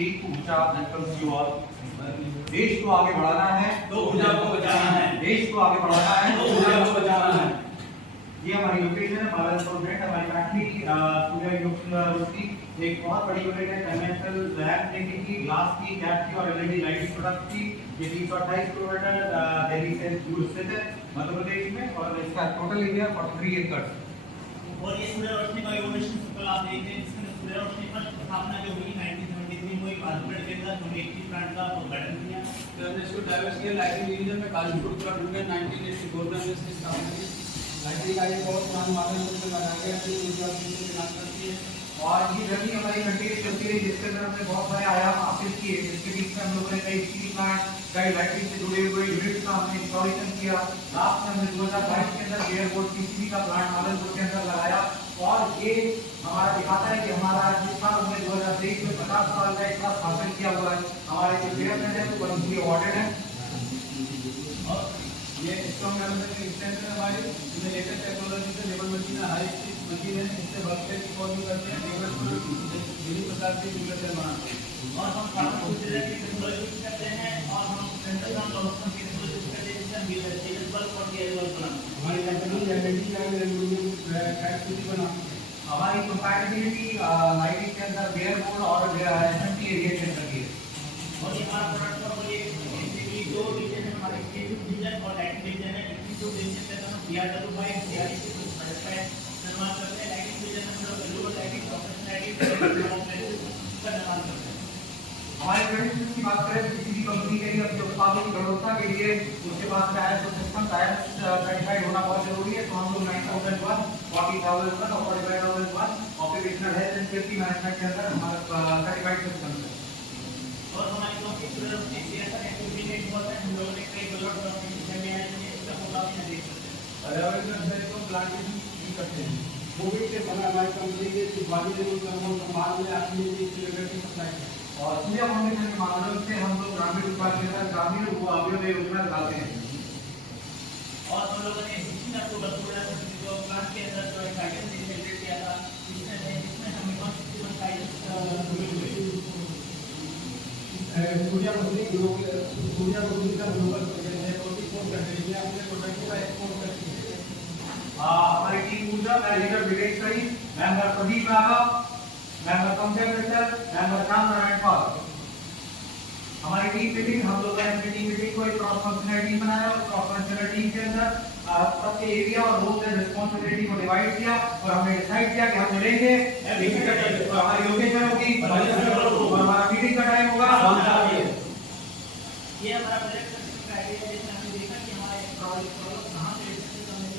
एक ऊर्जा नेटवर्क की ओर देश को आगे बढ़ाना है तो ऊर्जा को बचाना है, देश को आगे बढ़ाना है तो ऊर्जा को बचाना है। ये हमारी लोकेशन है बालासोर में हमारी फैक्ट्री सूर्य यूनिवर्सिटी एक बहुत बड़ी यूनिट है कन्वेंशनल लैब प्रिंटिंग की ग्लास की कैप की और एलईडी लाइटिंग प्रोडक्ट की। ये 328 किलोमीटर दिल्ली से दूर स्थित है मध्य प्रदेश में और इसका टोटल एरिया 43 एकड़। और ये सूर्य रोशनी का इनोवेशन कल आप देख रहे हैं जिसमें सूर्य रोशनी पर स्थापना जो हुई 1973 में काजूपेट के अंदर हमने एक प्लांट का उद्घाटन किया। तो इसको डाइवर्सिटी लाइटिंग डिवीजन में काजूपुर प्लांट में 1984 में इसकी स्थापना की। लाइटिंग का एक बहुत पुराना मॉडल उसमें लगाया गया है ऊर्जा की नाम करती है। और ये जर्नी हमारी कंटिन्यू चलती रही जिसके अंदर हमने बहुत सारे आयाम हासिल किए जिसके बीच में हम लोगों ने कई स्टील प्लांट कई लाइटिंग से जुड़े हुए यूनिट्स का हमने इंस्टॉलेशन किया। लास्ट में हमने 2022 के अंदर एयरपोर्ट पीसीबी का प्लांट मालनपुर के अंदर लगाया और ये हमारा दिखाता है कि हमारा जिस साल हमने 2023 में 50 साल का एक साथ हासिल किया हुआ है हमारे जो चेयरमैन है वो उनकी अवार्डेड है। और ये स्ट्रॉन्ग मैन्युफैक्चरिंग एक्सटेंशन है हमारी इसमें लेटेस्ट टेक्नोलॉजी से label machine high speed machine है इससे वर्क के रिकॉर्ड भी करते हैं लेबल को विभिन्न प्रकार के यूनिट बनाते हैं और हम कार्बन फिल्टर की टेक्नोलॉजी यूज करते हैं और हम सेंट्रल ग्राउंड डेवलपमेंट की टेक्नोलॉजी यूज करते हैं जिससे हम रीयूजेबल बल्ब और रियूजेबल बनाते हैं। हमारी कंपनी एलईडी का एल्युमिनियम फैक्ट्री बनाती है। हमारी कंपैटिबिलिटी लाइटिंग के अंदर बेयरबोर्ड और एसएमटी एरिया के अंदर की है। और ये हमारा प्रोडक्ट का ये बेसिकली दो डिवीजन है हमारे क्रिएटिव डिवीजन और लाइटिंग डिवीजन है। क्रिएटिव डिवीजन के अंदर हम बीआरडब्ल्यू बाय सीआरई से कुछ प्रोडक्ट का निर्माण करते हैं। लाइटिंग डिवीजन में हम लोग वैल्यूएबल लाइटिंग प्रोफेशनल लाइटिंग का निर्माण करते हैं। हमारे प्रोडक्ट्स की बात करें तो किसी भी कंपनी के लिए अपने उत्पादों की गुणवत्ता के लिए उसके पास ISO सिस्टम सर्टिफाइड होना बहुत जरूरी है। तो हम लोग 9001 40001 और 45001 occupational health and safety management के अंदर हमारा सर्टिफाइड सिस्टम है। और हमारी कंपनी सूर्य रोशनी सीएसआर एक्टिविटी में इन्वॉल्व है। हम लोगों ने कई प्रोडक्ट डेवलपमेंट में आए हैं इसका प्रोग्राम में देख सकते हैं। पर्यावरण को प्लांटेशन भी करते हैं। कोविड के समय हमारी कंपनी के शिवाजी ने संभाल में अपनी सिलेब्रिटी सप्लाई की और सूर्य फाउंडेशन के माध्यम से हम लोग ग्रामीण उत्पाद के अंदर ग्रामीण अभ्युदय योजना चलाते हैं। और हम लोगों ने 16 अक्टूबर 2025 को प्लांट के अंदर जो एक गाइडेंस सेलिब्रेट किया था जिसमें हमें 161 गाइडेंस सूर्या रोशनी का ग्लोबल प्रोजेक्ट है 44 कंट्रीज में अपने प्रोडक्ट का एक्सपोर्ट करती है। हमारी टीम ऊर्जा मैं leader Vivek Sahi member Pradeep Raghav member Pankaj Mittal member Ramnarayan Pal. हमारी टीम मीटिंग हम लोगों ने अपनी टीम मीटिंग को एक क्रॉस फंक्शनल टीम बनाया और क्रॉस फंक्शनल टीम के अंदर सबके एरिया और रोल्स एंड रिस्पांसिबिलिटी को डिवाइड किया और हमने डिसाइड किया कि हम मिलेंगे हमारी लोकेशन होगी और हमारा मीटिंग का टाइम होगा। ये हमारा प्रोजेक्ट का आइडिया है जिसमें हमने देखा कि हमारे प्रॉब्लम कहां से है इसके गवर्नमेंट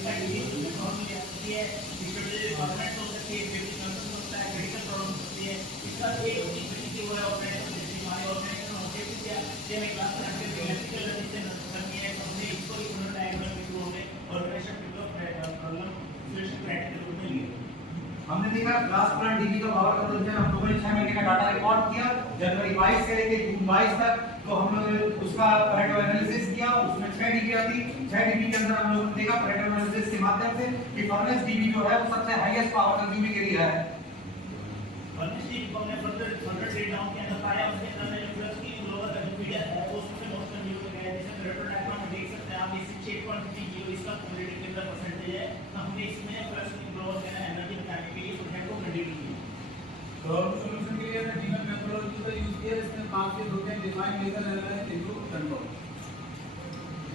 हो सकती है सेफ्टी कंसर्न हो सकता है मेडिकल प्रॉब्लम होती है इसका एक इनिशिएटिव है ऑपरेशन जैसे हमारे ऑपरेशन ऑब्जेक्टिव क्या है हमें क्लास करके इलेक्ट्रिकल रेजिस्टेंस करनी है तो हमने इसको एक मिनट डायग्राम के थ्रू में ऑपरेशन प्रॉब्लम सॉल्यूशन क्राइटेरिया के रूप में लिया। हमने देखा ग्लास प्लांट डीबी का पावर कंजम्पशन हम लोगों ने 6 महीने का डाटा रिकॉर्ड किया जनवरी 22 से लेकर जून 22 तक। तो हम लोगों ने उसका पैरेटो एनालिसिस किया उसमें 6 डीबी आती 6 डीबी के अंदर हम लोगों ने देखा पैरेटो एनालिसिस के माध्यम से कि फर्नेस डीबी जो है वो सबसे हाईएस्ट पावर कंज्यूमिंग एरिया है। फर्नेस डीबी को हमने फर्दर डेटा डाउन के अंदर पाया उसके अंदर जो प्लस की लोअर मीडिया है वो सबसे मोस्ट कंज्यूम है जैसे पैरेटो डायग्राम में देख सकते हैं आप इससे 6.3 किलो इसका क्यूमुलेटिव के अंदर परसेंटेज है। तो हमने इसमें प्लस की ग्रोथ है एनर्जी निकालने के लिए प्रोजेक्ट को क्रेडिट किया। प्रॉब्लम सॉल्यूशन के लिए हमने डीएम मेथोडोलॉजी का यूज किया इसमें 5 के 2 define method analyse input control.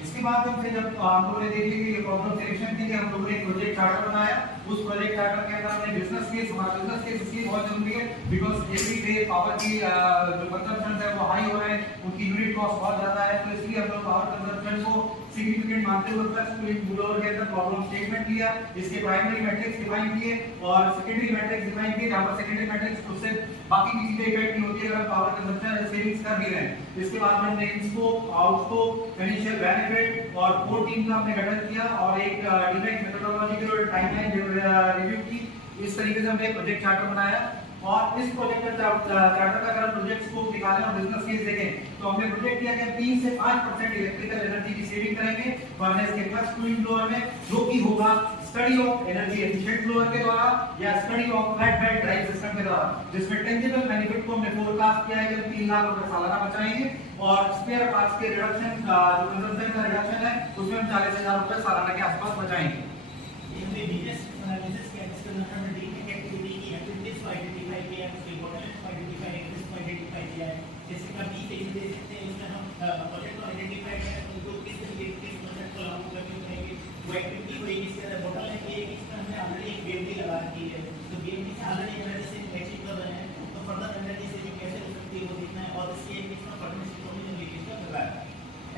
इसके माध्यम से जब हम लोगों ने देख लिया कि ये प्रॉब्लम सिलेक्शन के लिए हम लोगों ने एक प्रोजेक्ट चार्टर बनाया। उस प्रोजेक्ट चार्टर के अंदर हमने बिजनेस केस हमारा बिजनेस केस इसलिए बहुत जरूरी है बिकॉज एवरी डे पावर की जो कंजम्पशन है वो हाई हो रहे हैं उनकी यूनिट कॉस्ट बहुत ज्यादा है। तो इसलिए हम लोग पावर कंजम्पशन को सिग्निफिकेंट मानते हुए प्लस टू बुलोवर के अंदर प्रॉब्लम स्टेटमेंट लिया इसके प्राइमरी मैट्रिक्स डिफाइन किए और सेकेंडरी मैट्रिक्स डिफाइन किए जहां पर सेकेंडरी मैट्रिक्स उससे बाकी की चीजें इफेक्ट नहीं होती अगर पावर कंजम्पशन सेविंग्स कर भी रहे हैं। इसके बाद में हमने इनस्कोप आउटस्कोप फाइनेंशियल बेनिफिट और 4 टीम का हमने गठन किया और एक डिफेक्ट मेथोडोलॉजिकल टाइमलाइन रिव्यू की। इस तरीके से हमने एक प्रोजेक्ट चार्टर बनाया और इस प्रोजेक्ट चार्टर का अगर प्रोजेक्ट स्कोप निकालें और बिजनेस केस देखें तो हमने प्रोजेक्ट किया कि 3 से 5% इलेक्ट्रिकल एनर्जी की सेविंग करेंगे फर्नेस के प्लस टू फ्लोर में जो कि होगा study of energy efficient blower के द्वारा या study of flat bed drive system के द्वारा, जिसमें टेंजिबल बेनिफिट को हमने फोरकास्ट किया है कि 3 लाख रुपए सालाना बचाएंगे और स्पेयर पार्ट्स के रिडक्शन का जो कंजम्पशन का रिडक्शन है उसमें हम 40,000 रुपए सालाना के आसपास बचाएंगे। हमने बिजनेस के एक्सटर्नल में डीलिंग एक्टिविटी की एक्टिविटीज को आइडेंटिफाई किया है, उसके इम्पोर्टेंस को आइडेंटिफाई एक्टिविटीज को आइडेंटिफाई किया है। जैसे कि बी पेज दे सकते हैं, उसमें हम प्रोजेक्ट को आइडेंटिफाई किया है, उनको किस तरीके के प्रोजेक्ट को लागू करके करेंगे, वो एक्टिविटी को एक इसके अंदर बॉटल है कि इसमें हमने ऑलरेडी एक बीएमडी लगा रखी है, तो बीएमडी से ऑलरेडी एनर्जी से मैचिंग कर रहे हैं, तो फर्दर एनर्जी से भी कैसे हो सकती है वो देखना है और इसकी एक इसमें पार्टनरशिप को भी लिंकेज कर रहा है।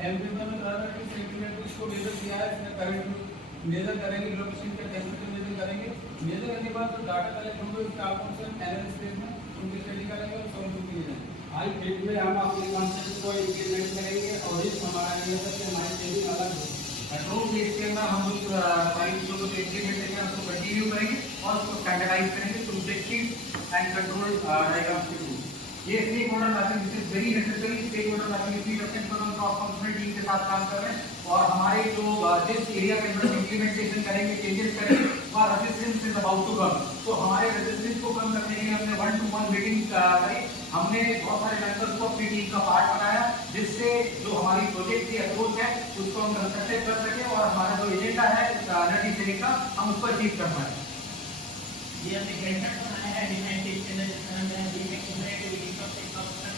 एमपी में कहा था कि सेंटीमीटर को इसको मेजर किया है, इसमें करंट मेजर करेंगे, लोकेशन का टेम्परेचर मेजर करेंगे, मेजर करने के बाद जो डाटा कलेक्ट होंगे उसका आपको एनालिसिस स्टेज में उनकी स्टडी करेंगे और सॉल्व किए जाएंगे। हाई फील्ड में हम अपने कॉन्सेप्ट को इंप्लीमेंट करेंगे और इस हमारा नियत से हमारी ट्रेनिंग अलग होगी। कंट्रोल बेस के अंदर हम उस सारी चीजों को इंप्लीमेंट करेंगे, उसको कंटिन्यू करेंगे और उसको स्टैंडर्डाइज करेंगे through spreadsheet and control diagram के थ्रू। ये stakeholder mapping this is very necessary. Stakeholder mapping इसलिए करते हैं बिकॉज़ हम क्रॉस फंक्शनल टीम के साथ काम कर रहे हैं और हमारे जो जिस एरिया के अंदर इंप्लीमेंटेशन करेंगे, चेंजेस करेंगे, वहाँ resistance is about to come. तो हमारे रेजिस्टेंस को कम करने के लिए हमने 1-to-1 मीटिंग करी। हमने बहुत सारे मेंबर्स को अपनी टीम का पार्ट बनाया, जिससे जो हमारी प्रोजेक्ट की अप्रोच है उसको हम कंस्ट्रक्टिव कर सके और हमारा जो एजेंडा है एनर्जी सेविंग का हम उसको अचीव कर पाए। ये हमने ग्रेजुएट बनाया है डिजाइन टेस्ट एंड हमने बीमेक एक्टिविटी का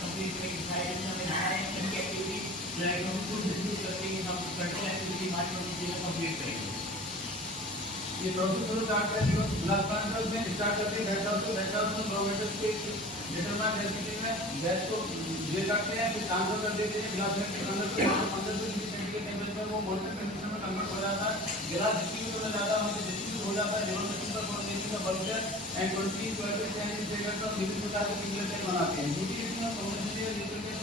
कंप्लीट करके दिखाया है। हमने बनाया है कि एक्टिविटी जो है हम खुद डिस्कस करके हम कंट्रोल एक्टिविटी मार्च में चीजें कंप्लीट करेंगे। ये प्रोसेस को स्टार्ट करेंगे तो ब्लॉक कंट्रोल में स्टार्ट करके वेक्टर्स में बारोमीटर्स के डिटरमाइन डेंसिटी में गैस को दे सकते हैं, फिर ट्रांसफर कर देते हैं ग्लास के अंदर से 15 से 20 सेंटीग्रेड के टेंपरेचर वो मॉडरेट कंडीशन में कन्वर्ट हो जाता है। गिलास डिस्ट्रीब्यूटर में जाता है, वहां से डिस्ट्रीब्यूट हो जाता है लेवल मशीन पर फोन देने का बल्ब है एंड 20-12 सेकंड पर विभिन्न प्रकार के फिंगर सेट बनाते हैं। यूटिलिटी में कॉम्बिनेशन लीटर में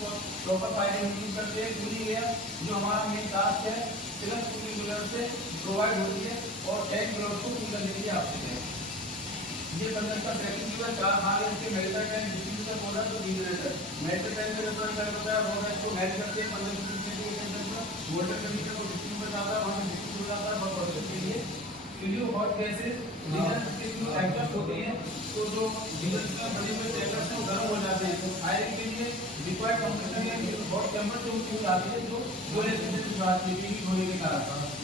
प्रॉपर फाइलिंग यूज करते हैं। कूलिंग एयर जो हमारा मेन टास्क है सिर्फ कूलिंग कूलर से प्रोवाइड होती है और टैंक ब्लॉक को कूल करने के लिए आवश्यक है। ये कंडेंसर का ट्रैकिंग जो है 4 भाग है, इसके मेल्टर टैंक डिस्ट्रीब्यूटर मोटर तो रीजनरेटर। मेल्टर टैंक का रेफरेंस कर होता है, रो गैस को मेल्ट करते हैं 15 से 20 डिग्री टेंपरेचर पर। वाटर कंडीशनर को डिस्ट्रीब्यूटर जाता है, वहां से डिस्ट्रीब्यूट हो जाता है और प्रोसेस के लिए फ्लू हॉट गैसेस डीजल के थ्रू एग्जॉस्ट होती है। तो जो डीजल का बड़े बड़े टैंकर्स हैं गर्म हो जाते हैं, तो फायरिंग के लिए रिक्वायर्ड कंप्रेसर या हॉट चैम्बर जो यूज आती है, जो बोले से शुरुआत की थी होने के कारण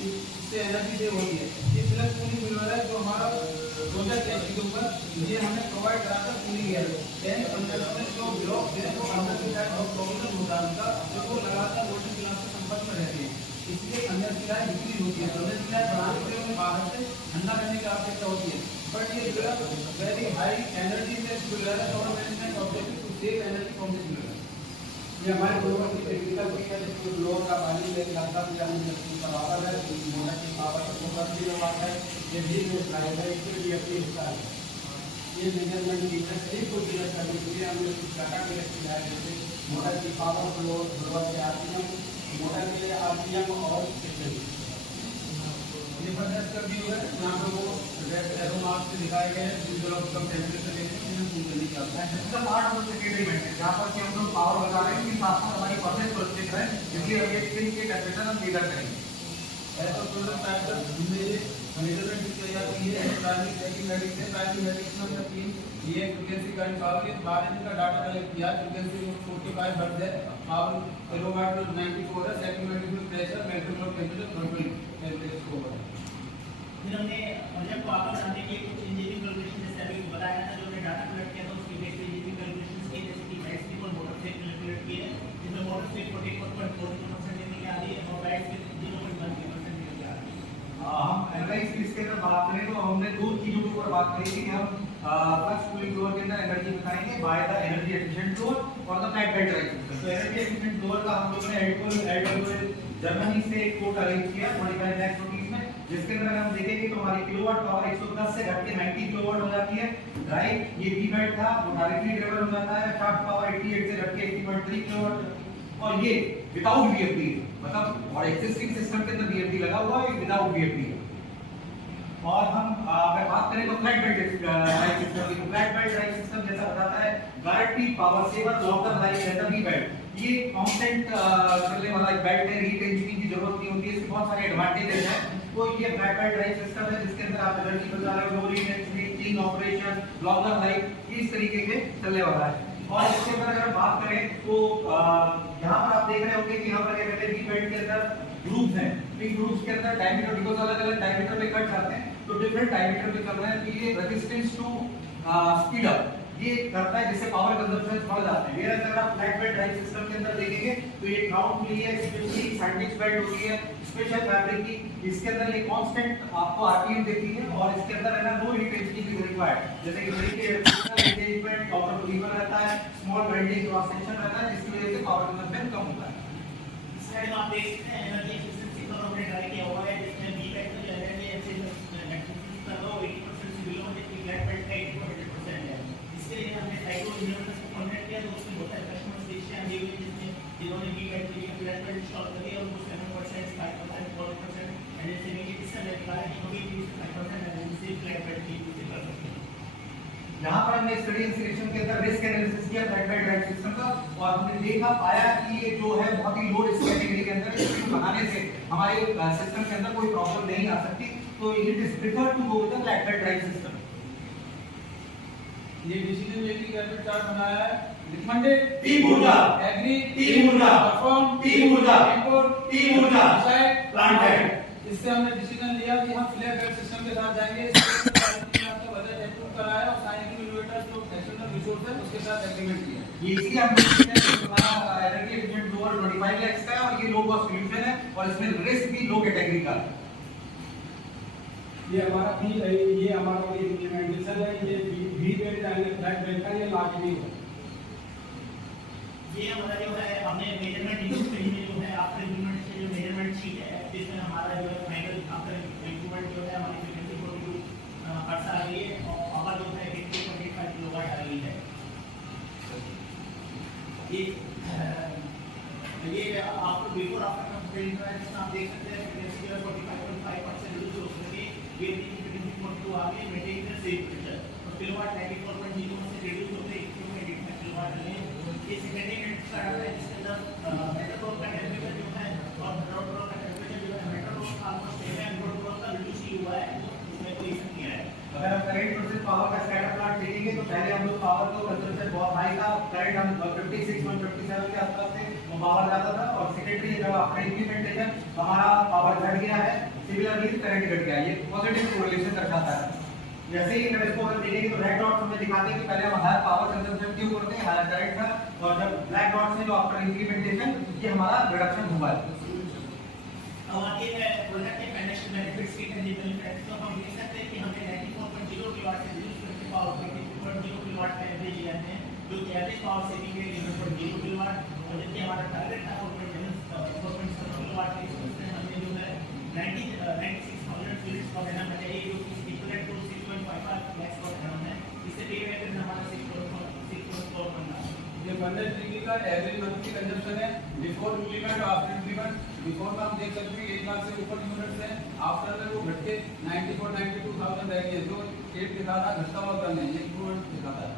इससे एनर्जी सेव होती है। ये प्लस कूलिंग मिलर है जो हमारा प्रोजेक्ट है इसके ऊपर ये हमें प्रोवाइड कराता है कूलिंग एयर। टैंक कंडेंसर में जो ब्लॉक है वो अंदर के साइड और प्रोविजन होता है उनका, जो वो लगातार वाटर गिलास के संपर्क में रहते हैं, इसलिए अंदर की लाइन डिक्रीज होती है। अंदर की लाइन बढ़ाने के लिए हमें बाहर से ठंडा करने की आवश्यकता होती है। बट ये very high energy based miller है और management objective to save energy from this miller. ये हमारे ग्लोबल की टेक्निकल की है, जिसको ग्लोबल का पानी लेके आता है या पावर है, मोटर की पावर को कर दिया हुआ है। ये भी ड्राइव है, इसके लिए अपनी हिस्सा है। ये मेजरमेंट की है, सही को दिया करने के लिए हमने कुछ डाटा कलेक्ट किया है, जैसे मोटर की पावर फ्लो, ग्लोबल के आरपीएम, मोटर के लिए आरपीएम और फ्रीक्वेंसी। ये फर्स्ट कर दी है, यहाँ पे वो रेड एरो मार्क से दिखाए गए हैं जिस जगह कम टेंपरेचर लेते हैं उन्हें कूल करने की आवश्यकता है। System part of secondary maintain जहां पर कि हम लोग पावर लगा रहे हैं कि साथ साथ हमारी प्रोसेस प्रोसेस है, इसलिए हम एक स्क्रीन के टेंपरेचर हम मेजर करेंगे। ऐसा प्रोसेस फैक्टर हमने ये मेजरमेंट की तैयार की है। प्राइमरी ट्रैकिंग मेट्रिक्स है, प्राइमरी मेट्रिक्स में हमने 3 ये फ्रीक्वेंसी का निकाल के 12 इंच का डाटा कलेक्ट किया। फ्रीक्वेंसी 45 हर्ट्ज है, पावर किलोवाट में 94 है, सेकंड मेट्रिक्स में pressure, metric flow temperature, throttle temperature को है। फिर हमने प्रोजेक्ट को आगे बढ़ाने के लिए कुछ इंजीनियरिंग कैलकुलेशन जैसे अभी बताया था, जो हमने डाटा कलेक्ट किया था उसके बेस पे इंजीनियरिंग कैलकुलेशंस किए, जैसे कि बैट्स की मोटर से कैलकुलेट किए, जिसमें मोटर से 44.4% निकल के आ रही है और बैट्स के 0.1% निकल के आ रही है। हम एनालाइज की इसके अंदर बात करें तो हमने दो चीजों के ऊपर बात करी थी कि हम फ्लक्स कूलिंग फ्लोर के अंदर एनर्जी बताएंगे by the energy efficient floor और the flat bed drive system. तो एनर्जी एफिशिएंट फ्लोर का हम लोगों ने एडवर्ड जर्मनी से एक कोड अरेंज किया 25 लाख रुपीस में, जिसके अंदर हम देखेंगे तो हमारी किलोवाट पावर 110 से घट के 90 किलोवाट हो जाती है। ड्राइव ये बी बेड था वो डायरेक्टली ड्राइवर हो जाता है, शाफ्ट पावर 88 से घट के 80.3 किलोवाट और ये विदाउट वीएफडी, मतलब और एक्सिस्टिंग सिस्टम के अंदर वीएफडी लगा हुआ है, विदाउट वीएफडी। और हम अगर बात करें तो फ्लैट बेड ड्राइव सिस्टम की, फ्लैट बेड ड्राइव सिस्टम जैसा बताता है guarantee power saver longer life रहता है बेड। ये कांस्टेंट चलने वाला एक बेड है, रीट इंजीनियरिंग की जरूरत नहीं होती है, इसके बहुत सारे एडवांटेजेस हैं। तो ये बैक बैक ड्राइव सिस्टम है जिसके अंदर आप एनर्जी बचा रहे हो, lower intensity, clean operation, longer life, इस तरीके के चलने वाला है। और इसके अंदर अगर बात करें तो यहाँ पर आप देख रहे होंगे कि यहाँ पर क्या कहते हैं वी बेल्ट के अंदर ग्रुप्स हैं। इन ग्रुप्स के अंदर डायमीटर, बिकॉज़ अलग-अलग डायमीटर पे कट जाते हैं तो डिफरेंट डायमीटर पे चल रहे हैं, तो ये रेजिस्टेंस टू स्पीड अप ये करता है जिससे पावर कंजम्पशन बढ़ जाता है। वेयर अगर आप फ्लैट बेल्ट ड्राइव सिस्टम के अंदर देखेंगे तो ये ग्राउंड के लिए स्पेशली सैंडविच बेल्ट होती है स्पेशल फैब्रिक की, इसके अंदर ये कांस्टेंट आपको आरपीएम देती है और इसके अंदर है ना लो इंटेंसिटी इज रिक्वायर्ड, जैसे कि ब्रेक के एंगेजमेंट कॉपर लीवर रहता है, स्मॉल वेल्डिंग क्रॉस सेक्शन रहता है जिसकी वजह से पावर कंजम्पशन कम होता है। इस साइड में आप देख सकते हैं एनर्जी एफिशिएंसी पर हमने ट्राई किया हुआ है जिसमें बी बेल्ट में जो एनर्जी एफिशिएंसी का लो 80% से बिलो में फ्लैट बेल्ट का 80% है। इसके लिए हमने साइको इंजीनियर्स को कांटेक्ट किया तो उसमें बहुत सारे कस्टमर्स डिसीजन दिए हुए जिन्होंने बी बेल्ट के लिए फ्लैट बेल्ट इंस्टॉल कर दिया और वो 7%, 5%, 4% एंड जैसे भी डिसीजन निकाला कि कभी 5% एनर्जी फ्लैट बेल्ट की यूज कर सकते हैं। यहाँ पर हमने स्टडी एंड सिलेक्शन के अंदर रिस्क एनालिसिस किया फ्लैट बेल्ट ड्राइव सिस्टम का और हमने देखा पाया कि ये जो है बहुत ही लो रिस्क कैटेगरी के अंदर है, इसको बनाने से हमारे सिस्टम के अंदर कोई प्रॉब्लम नहीं आ सकती, तो it is preferred to go with the flat belt drive system. ये डिसीजन मेकिंग कैबिनेट चार्ट बनाया है, recommended team Urja, agree team Urja, perform team Urja, import team Urja, decide planted. इससे हमने डिसीजन लिया कि हम फ्लैट बेल्ट सिस्टम के साथ जाएंगे। इसके आपका बजट अप्रूव कराया और साइंटिफिक इनोवेटर्स जो एक्सटर्नल रिसोर्स है उसके साथ एग्रीमेंट किया। ये इसलिए हमने हमारा एनर्जी एफिशिएंट लोअर 25 लाख का है और ये लो कॉस्ट सॉल्यूशन है और इसमें रिस्क भी लो कैटेगरी का है। ये हमारा इम्प्लीमेंटेशन है, ये we belt and flat belt का ये लागू नहीं है। ये हमारा जो है हमने मेजरमेंट यूज करी है जो है आफ्टर इम्प्लीमेंट से जो मेजरमेंट शीट है जिसमें हमारा जो है फाइनल आफ्टर इम्प्लीमेंट जो है हमारी फ्रीक्वेंसी 42 हर्ट्ज आ रही है और पावर जो है 80.85 किलोवाट आ रही है। ये आपको बिफोर आफ्टर कंपेयरिंग है जिसमें आप देख सकते हैं फ्रीक्वेंसी जो है 45.5% रिड्यूस हो चुकी है, ये फ्रीक्वेंसी 42 आ गई, मेंटेन द सेम प्रेशर और किलोवाट 94.0 से रिड्यूस हो गई 1.85 किलोवाट है। ये सेकेंडरी नेट का डाटा है जिसके अंदर मेट्रोपोल का टेम्परेचर जो है और मेट्रोपोल का टेम्परेचर जो है मेट्रोपोल का ऑलमोस्ट सेम है, मेट्रोपोल का रिड्यूस ही हुआ है, इसमें कोई इशू नहीं है। अगर हम करंट वर्सेस पावर का स्कैटर प्लॉट देखेंगे तो पहले हम लोग पावर को कंजम्पशन बहुत हाई था, करंट हम 56 157 के आसपास थे वो पावर ज्यादा था और सेकेंडरी जब आफ्टर इंप्लीमेंटेशन हमारा पावर घट गया है, सिमिलरली करंट घट गया है। ये पॉजिटिव कोरिलेशन दर्शाता है। जैसे ही अगर इसको अगर देखेंगे तो रेड डॉट्स हमें दिखाते हैं कि पहले हम हायर पावर कंजम्पशन क्यों करते हैं, हायर करंट था और जब ब्लैक डॉट्स में जो आफ्टर इंप्लीमेंटेशन ये हमारा रिडक्शन हुआ है। अब आगे है प्रोडक्ट के फाइनेंशियल बेनिफिट्स की टेंजिबल इफेक्ट्स, तो हम देख सकते हैं कि हमने 94.0 किलोवाट से रिड्यूस करके पावर 22.0 किलोवाट का एवरेज लिया है, जो कि एवरेज पावर सेविंग है 11.0 किलोवाट और जबकि हमारा टारगेट था 4.7 किलोवाट के, इसमें हमने जो है 96,000 यूनिट्स पर देना चाहिए जो कि इक्विवेलेंट टू 6.55 लाख पर देना है। इससे पे बैक करना हमारा 6.4 बनना है। ये 15 डिग्री का एवरेज मंथली कंजम्पशन है बिफोर इम्प्लीमेंट और आफ्टर इम्प्लीमेंट। बिफोर में हम देख सकते हैं 1 लाख से ऊपर यूनिट्स हैं, आफ्टर में वो घट के 92,000 रह गए, जो रेट दिखा रहा घटता हुआ कम नहीं, ये इम्प्रूवमेंट दिखाता है।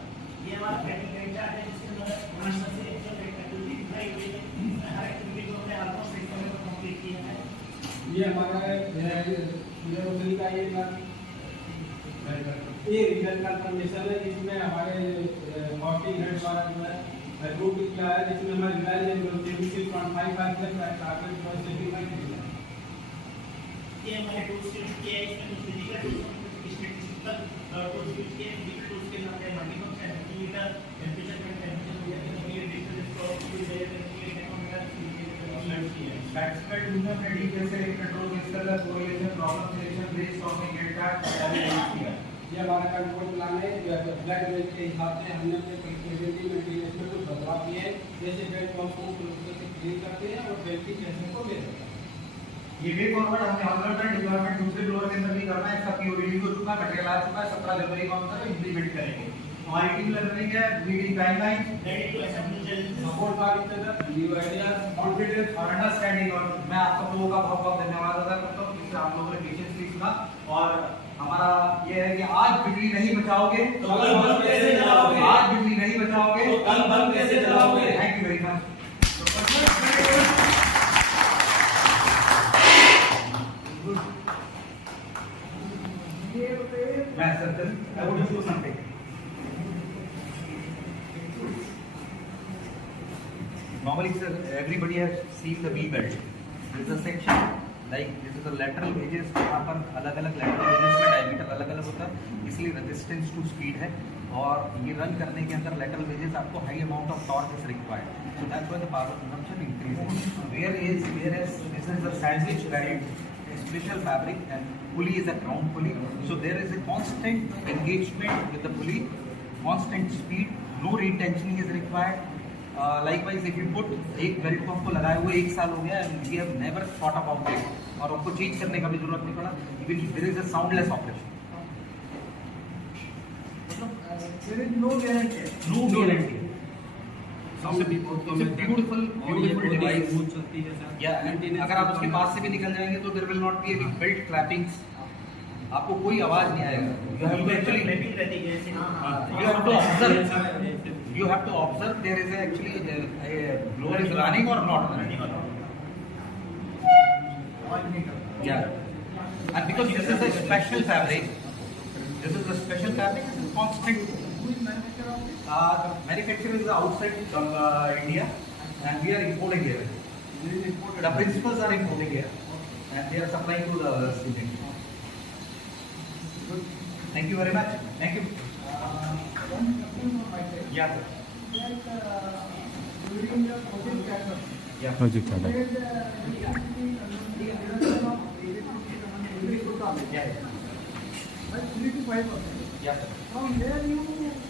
ये हमारा कैटेगरी चार्ट है जिसके अंदर प्रोडक्शन से एक्चुअल रेट कैटेगरी दिखाई हुई है, हर एक्टिविटी को हमने ऑलमोस्ट एक समय पर कंप्लीट किया है। ये हमारा ये रोशनी का ये रिजल्ट कंफर्मेशन है जिसमें हमारे 40 ग्रेड वाला जो है अप्रूव किया है, जिसमें हमारे रिलायंस 76.55 तक टारगेट फॉर 75 किया है। ये हमारे टूल्स यूज किए हैं, इसमें कुछ फिजिकल टूल्स कुछ स्टैटिस्टिकल टूल्स यूज किए हैं। फिजिकल टूल्स के अंदर मल्टीफंक्शन एमपीमीटर, टेंपरेचर टेम्परेचर मीटर के लिए डिजिटल स्कोप फिर टेक्नोमीटर यूज किए हैं। स्टैटिस्टिकल टूल में जैसे कंट्रोल डिस्कलर correlation problem selection brainstorming gate chart use किया। ये हमारा कंट्रोल प्लान है, फ्लैट बेल्ट के हिसाब से हमने अपने प्रेजेंटिव मटेरियल में कुछ बदलाव किए हैं, जैसे बेल्ट को हम क्लीन करते हैं और बेल्ट की कैसे को ले सकते हैं। ये वे फॉरवर्ड हमने ऑलरेडी डिप्लॉयमेंट दूसरे फ्लोर के अंदर भी करना है, इसका पीओडी हो चुका है, मटेरियल आ चुका है, 17 जनवरी को हम सब इंप्लीमेंट करेंगे। हमारी टीम लर्निंग है, meeting timeline, ready to accept challenges, support for each other, new ideas, confidence और अंडरस्टैंडिंग। और मैं आप सब लोगों का बहुत बहुत धन्यवाद अदा करता हूँ कि आप लोगों ने पेशेंसली सुना और हमारा ये है कि आज बिजली नहीं बचाओगे तो कल बल्ब कैसे जलाओगे? आज बिजली नहीं बचाओगे तो कल बल्ब कैसे जलाओगे? Thank you very much. Normally, sir, everybody has seen the V belt. There is a section like this is the lateral edges. यहाँ पर अलग-अलग lateral edges का diameter अलग-अलग होता है, इसलिए resistance to speed है और ये run करने के अंदर lateral edges आपको high amount of torque is required. So that's why the power consumption increases. Whereas this is a sandwich variant, a special fabric, and pulley is a ground pulley. So there is a constant engagement with the pulley, constant speed, no retensioning is required. Likewise, if you put एक belt को हमको लगाए हुए 1 साल हो गया and we have never thought about it और हमको चेंज करने का भी जरूरत नहीं पड़ा. Even there is a soundless operation. There is no guarantee. No guarantee. It's a beautiful device. Yeah, अगर आप उसके पास से भी निकल जाएंगे तो there will not be any belt clappings. आपको कोई आवाज नहीं आएगा. You have to actually clapping रहती है जैसे you have to observe. You have to observe there is actually a blower is running or not running. Yeah, and because this is a special fabric, this is a constant. The manufacturer is outside India, and we are importing here. The principals are importing here, and they are supplying to the students. Thank you very much. Thank you. Yeah, sir. During the project charter, Yeah. Project charter. there is Yeah. like 3 to 5%. Yeah, sir. From there you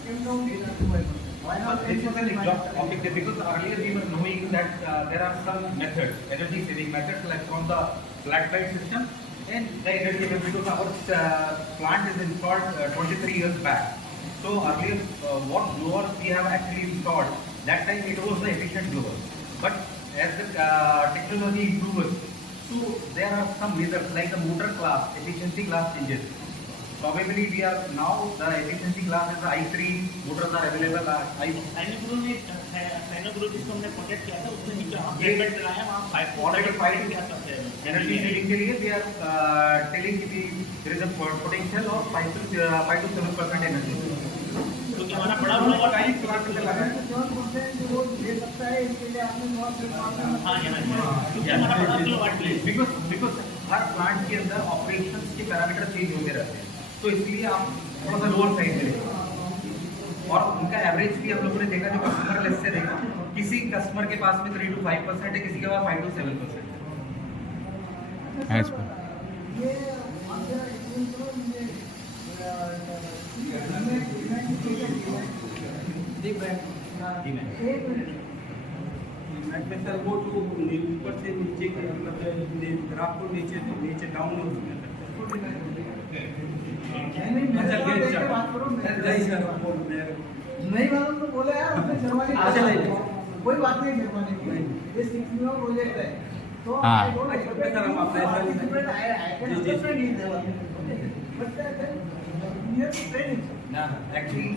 came down to 5%. Why not? This was an exhaust topic because earlier we were knowing that there are some methods, energy saving methods like from the flat plate system and the energy because our plant is installed 23 years back. So earlier what blowers we have actually installed, that time it was the efficient blower. But as the technology improves, so there are some methods like the motor class, efficiency class changes. Probably we are now the efficiency class is I3 motors are available. साइनो group जिसको हमने project किया था उसमें नीचे हम ये payment लगाया वहाँ already fighting क्या करते हैं energy saving के लिए they are telling कि there is a potential of 5 to 7% energy. क्योंकि हमारा बड़ा ब्लोअर टाइम प्लांट से लगा है. 7% वो ले सकता है, इसके लिए आपने नॉट रिक्वायरमेंट. हाँ ये क्योंकि हमारा बड़ा ब्लोअर because हर प्लांट के अंदर ऑपरेशंस के पैरामीटर चेंज होते रहते हैं, तो इसलिए आप थोड़ा सा लोअर साइड मिलेगा. और उनका एवरेज भी हम लोगों ने देखा जो कस्टमर लिस्ट से देखा, किसी कस्टमर के पास में 3 to 5% है, किसी के पास 5 to 7% है. As per. ये आपका एक्सप्लेन करो, सर वो तो ऊपर से नीचे के मतलब ग्राफ को नीचे डाउन नहीं मालूम तो बोले यार, अपने शर्मानी कोई बात नहीं. शर्मानी की ये 6 में प्रोजेक्ट है तो हाँ. No, actually